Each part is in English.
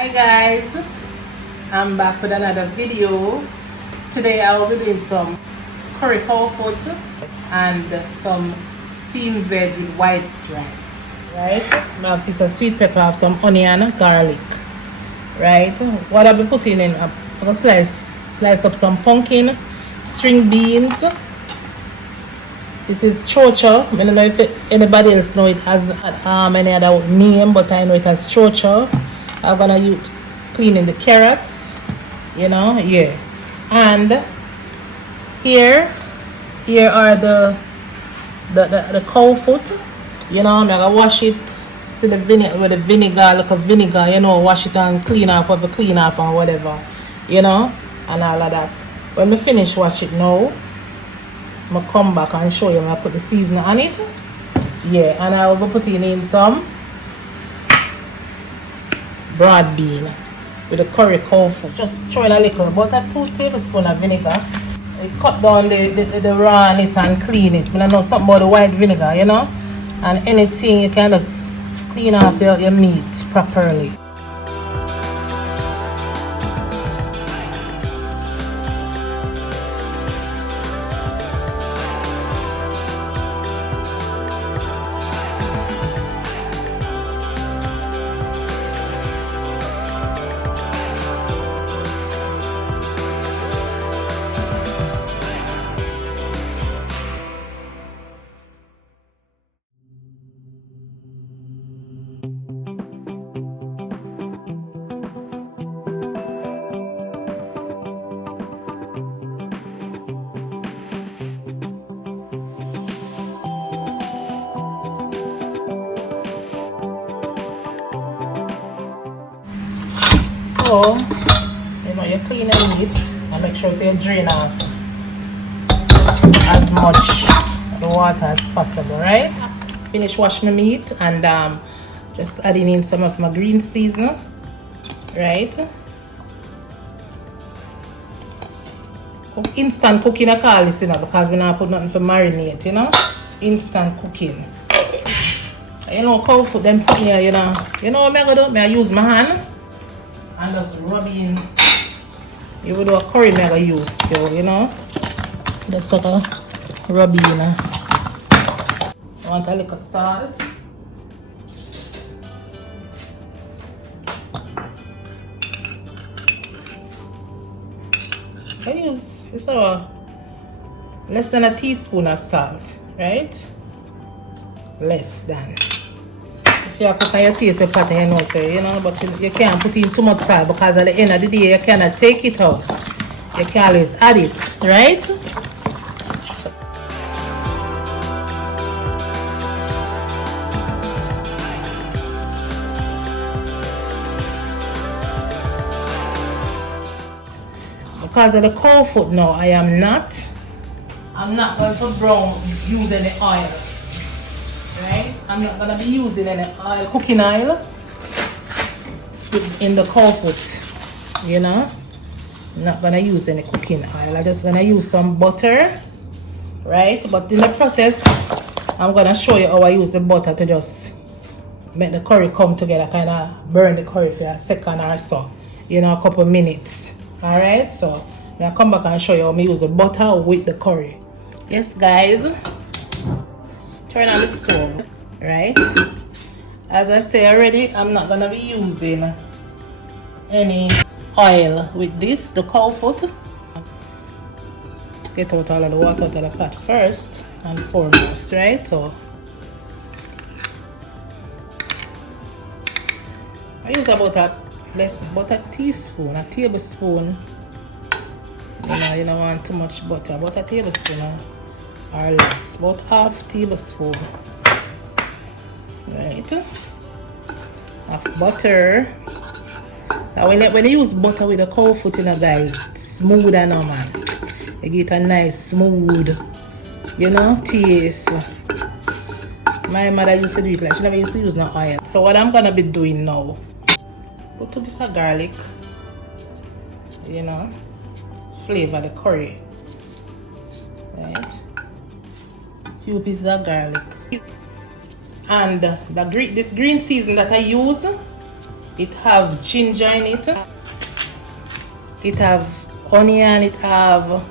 Hi guys, I'm back with another video. Today I will be doing some curry cowfoot and some steamed veg with white rice. Right? I have a piece of sweet pepper, I have some onion, garlic. Right? What I'll be putting in, I'm gonna slice up some pumpkin, string beans. This is chocho. I don't know if anybody else know it has any other name, but I know it has chocho. I'm gonna use cleaning the carrots, yeah. And here are the cowfoot. I'm gonna wash it. See the vinegar with the vinegar, like a vinegar, wash it and clean off or whatever, and all of that. When we finish wash it now, I'm gonna come back and show you. I'm gonna put the seasoning on it. Yeah, and I will be putting in some broad bean with the curry cowfoot. Just throwing a little, about 2 tablespoons of vinegar. It cut down the rawness and clean it. I know something about the white vinegar, and anything you can just clean off your meat properly. So, you clean your meat and make sure you drain off as much the water as possible, right? Finish washing my meat and just adding in some of my green seasoning, right? Instant cooking I call this, because we not put nothing for marinate, instant cooking. Cowfoot them sitting here, what I'm gonna do? I use my hand and just rub in. You will do a curry I'm gonna use too, just sort of rub in. I want a little salt. I use less than a teaspoon of salt, right? Less than. If you cook on your taste pattern, but you can't put in too much salt because at the end of the day you cannot take it out. You can always add it, right? Because of the cowfoot now, I'm not going to use any oil. Right? I'm not gonna be using any oil, cooking oil in the cowfoot. I'm not gonna use any cooking oil. I'm just gonna use some butter, right? But in the process, I'm gonna show you how I use the butter to just make the curry come together, kind of burn the curry for a second or so, a couple minutes. All right, so I'll come back and show you how I use the butter with the curry. Yes, guys. Turn on the stove, right? As I say already, I'm not gonna be using any oil with this, the cowfoot. Get out all of the water out of the pot first and foremost, right? So I use about a teaspoon, a tablespoon. You don't want too much butter, about a tablespoon or less, about half tablespoon, right, of butter. Now when you use butter with a cowfoot, guys, it's smooth and man. You get a nice smooth, taste. My mother used to do it like she never used to use no oil. So what I'm gonna be doing now, put a piece of garlic, flavor the curry, right? Few pieces of garlic, and this green season that I use It have ginger in it. It have onion, it have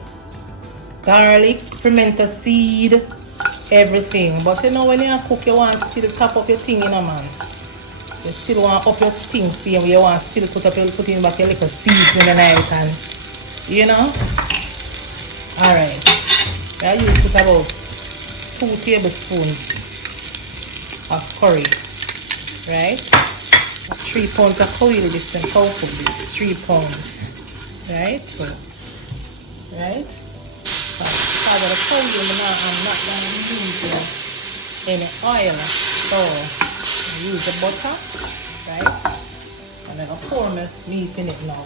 garlic, pimento seed, everything. But you know when you cook, you want to still top up your thing, you know, man. You still want to up your thing, see, you want to still put in back your little seasoning in it, and you know. Alright. I use put about 2 tablespoons of curry. Right? 3 pounds of oil this and cow food this. 3 pounds. Right? So right? Because the curry is not gonna be using any oil. So I use the butter, right? And then I pour my meat in it now.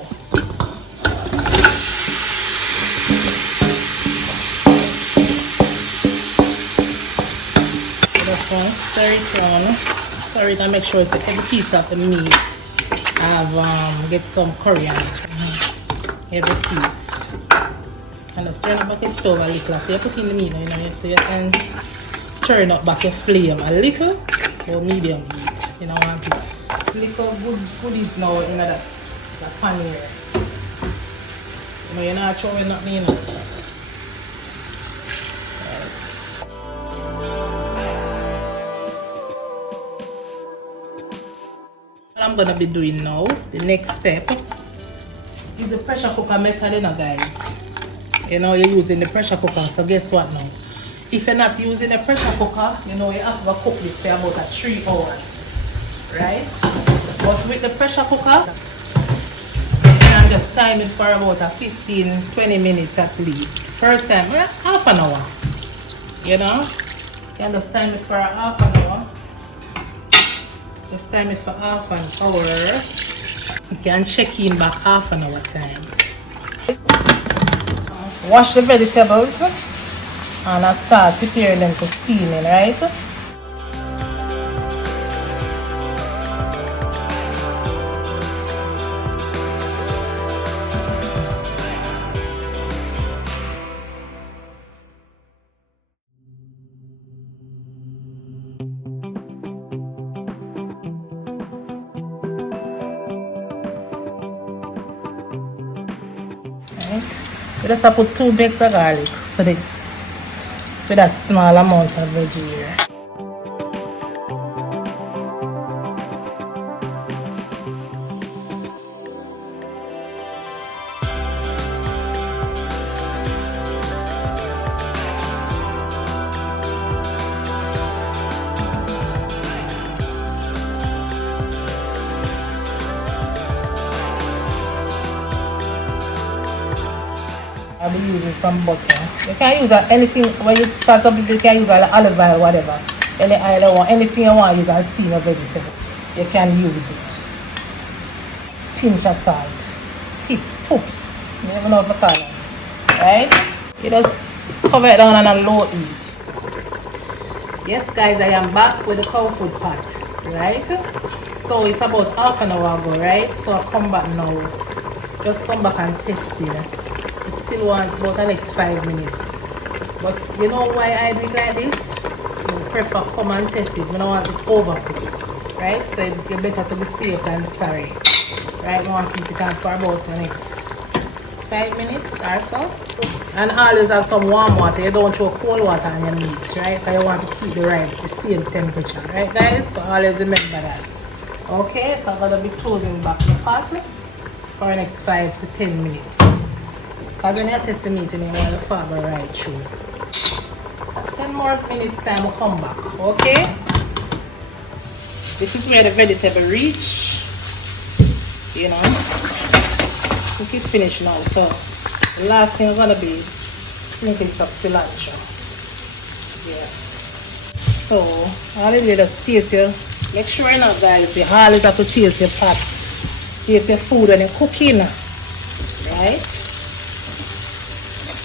Just want to stir it on. Stir it and make sure it's every piece of the meat have get some curry on it. Every piece. And just turn it back the stove a little after you put in the meat, you know, so you can turn up back your flame a little or medium heat. You know, want it little goodies now in that pan here. You know, you're not throwing nothing in it. What I'm gonna be doing now, the next step, is the pressure cooker method, you know, guys. You know, you're using the pressure cooker, so guess what now? If you're not using a pressure cooker, you know, you have to cook this for about 3 hours, right? But with the pressure cooker, you can just time it for about 15-20 minutes at least. First time, half an hour, you know? You can just time it for half an hour. Just time it for half an hour. You can check in back half an hour time. Wash the vegetables and I start preparing them for steaming, right? We just have to put 2 bags of garlic for this, for that small amount of veggie here. I'll be using some butter. You can use anything when you start something. You can use olive oil, whatever. Any oil you want, anything you want to use as steam or vegetable, you can use it. Pinch of salt, tips. You never know what to call it, right? You just cover it down on a low heat. Yes, guys, I am back with the Cowfoot pot, right? So it's about half an hour ago, right? So I come back now. Just come back and test it. Still want about the next 5 minutes, but you know why I do it like this? I prefer come and test it. I don't want it overcooked, right? So it's better to be safe than sorry, right? I want to keep it on for about the next 5 minutes or so. And always have some warm water. You don't throw cold water on your meat, right? Because you want to keep the same temperature, right, guys? So always remember that. Okay, so I'm gonna be closing back the pot for the next 5 to 10 minutes. Because when you test the meat, you want the fiber right through. 10 more minutes time will come back, okay? This is where the vegetable reach, you know. Cook it finished now, so the last thing is gonna be sprinkling some cilantro. Yeah. So all you do is just taste your, make sure you know, guys, you always have to taste your pot, taste your food when you're cooking, right?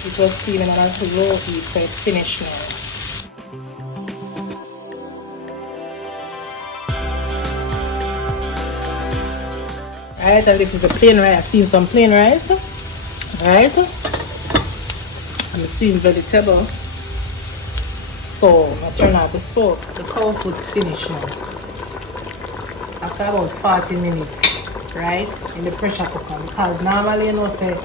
It was steaming on a low heat, so it's finished now. Alright, and this is the plain rice. I've seen some plain rice. Alright. And the steamed vegetable. So I turn out the stove. The Cowfoot finished now. After about 40 minutes. right, in the pressure cooker, because normally you know say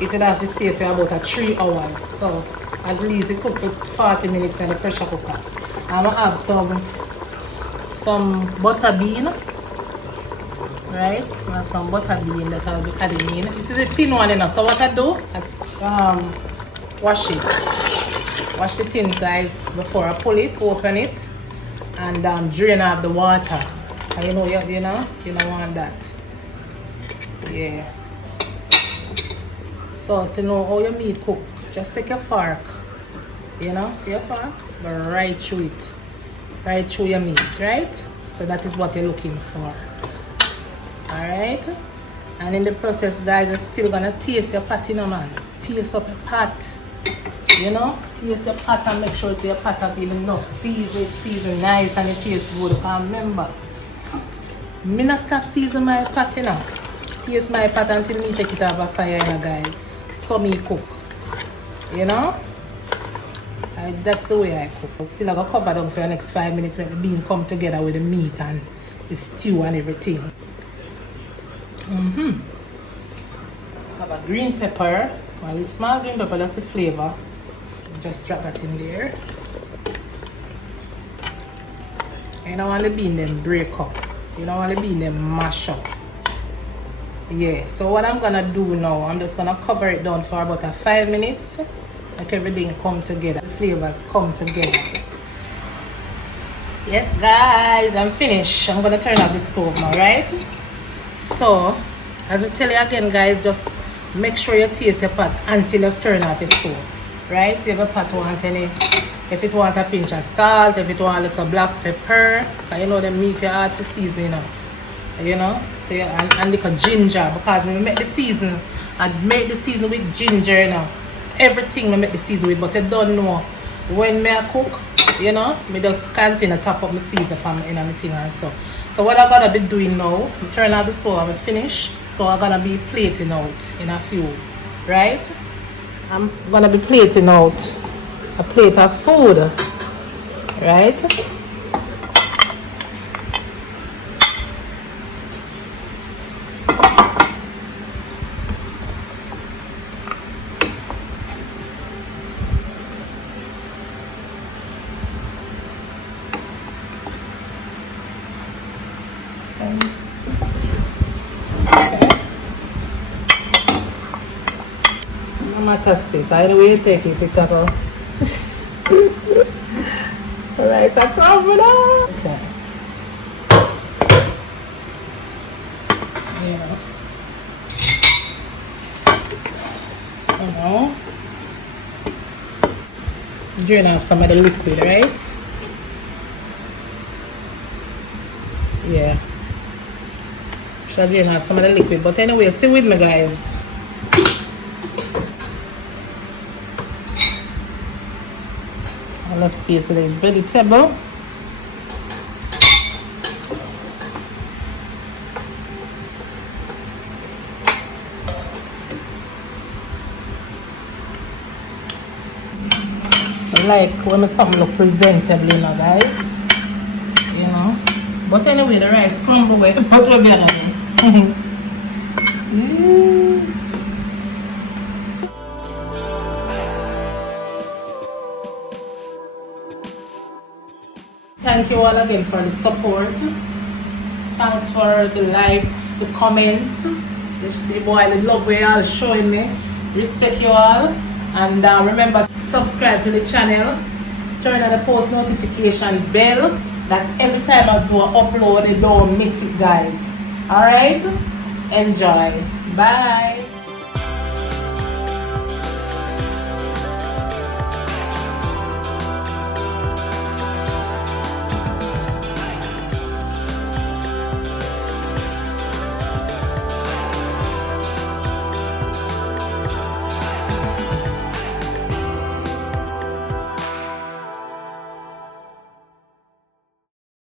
it would have to stay for about 3 hours. So at least it cook for 40 minutes in the pressure cooker. I'm gonna have some butter bean, right? I have some butter bean that I'll be adding in. This is a thin one, you know. So what I do, I wash it. Wash the tin, guys, before I pull it, open it, and drain off the water. And you know you don't want that. Yeah. So to know how your meat cook, just take a fork. You know, see your fork? Go right through it. Right through your meat, right? So that is what you're looking for. Alright? And in the process, guys, you're still gonna taste your pot, you know, man. Taste up your pot. You know? Taste your pot and make sure your pot have been enough season nice and it tastes good. Because remember, me not stop season my pot, you know. Taste my pot until me take it off a fire, you know, guys. So me cook. You know? That's the way I cook. Still I go cover them for the next 5 minutes when the bean come together with the meat and the stew and everything. Have a green pepper, a little small green pepper, that's the flavor. Just drop that in there. You don't want the bean them break up. You don't want the bean them mash up. Yeah, so what I'm gonna do now, I'm just gonna cover it down for about 5 minutes. Like everything come together, the flavors come together. Yes guys, I'm finished. I'm gonna turn off the stove now, right? So as I tell you again, guys, just make sure you taste your pot until you turn off the stove, right? If your pot want any, if it want a pinch of salt, if it want a little black pepper, because you know the meat you hard for seasoning, you know. So and little ginger, because when we make the season, I make the season with ginger, you know. Everything I make the season with, but you don't know when me I cook, you know, me just continue to top up my season from in my thing and so. So what I'm gonna be doing now, I turn out the stove and finish. So I'm gonna be plating out in a few, right? I'm gonna be plating out a plate of food, right? Fantastic. Either way you take it, it's all. Rice and crumble. Okay. Yeah. So now, drain off some of the liquid, right? Yeah. Should drain off some of the liquid, but anyway, stay with me, guys. I love space with the vegetable. I like when something look presentable, you know, guys. You know. But anyway, the rice crumble with what will be on. Thank you all again for the support. Thanks for the likes, the comments, the boy, the love way you all showing me. Respect you all. And remember, subscribe to the channel. Turn on the post notification bell. That's every time I do an upload, you don't miss it, guys. Alright? Enjoy. Bye.